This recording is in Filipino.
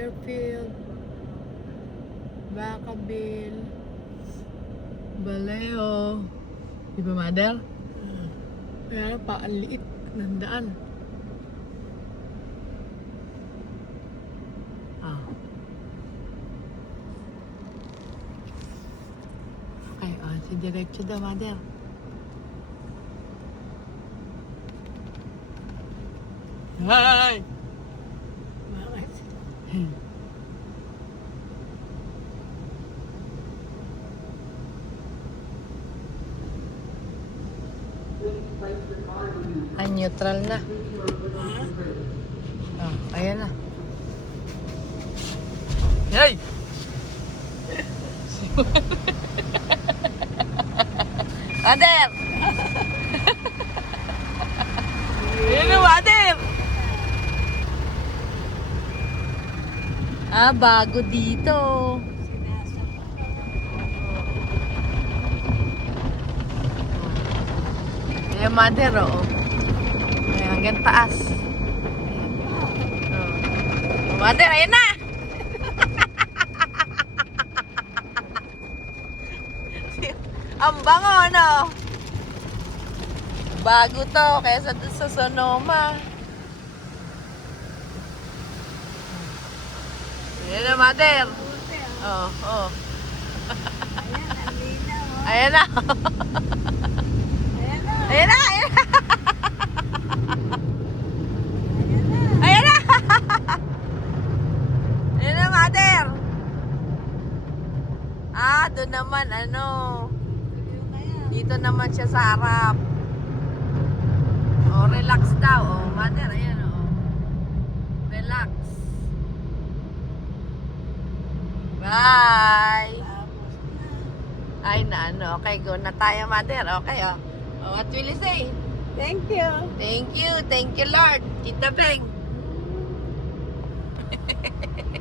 Deerfield, Vacaville, Vallejo. Di ba, Mother? Kaya pa, ang liit ng daan. Okay, si diretso daw, Mother. Hi! Bakit? Ay, neutral na. Ayan na. Hey! Mother! Ano, Mother? Bago dito. Ayan, Mother, oo. Ayan, hanggang taas. Mother, ayan na! Ang bango, ano? Bago to, kaysa dun sa Sonoma. Ayan na, Mother. Oh. Ayan na. Ayan na. Ayan na. Ayan na, Mother. Doon naman, ano. Dito naman siya sa harap. Relax daw. Mother, ayan, relax. Bye! Ay na, ano. Okay, go na tayo, Mother. Okay, what will you say? Thank you. Thank you, Lord. Kita Beng.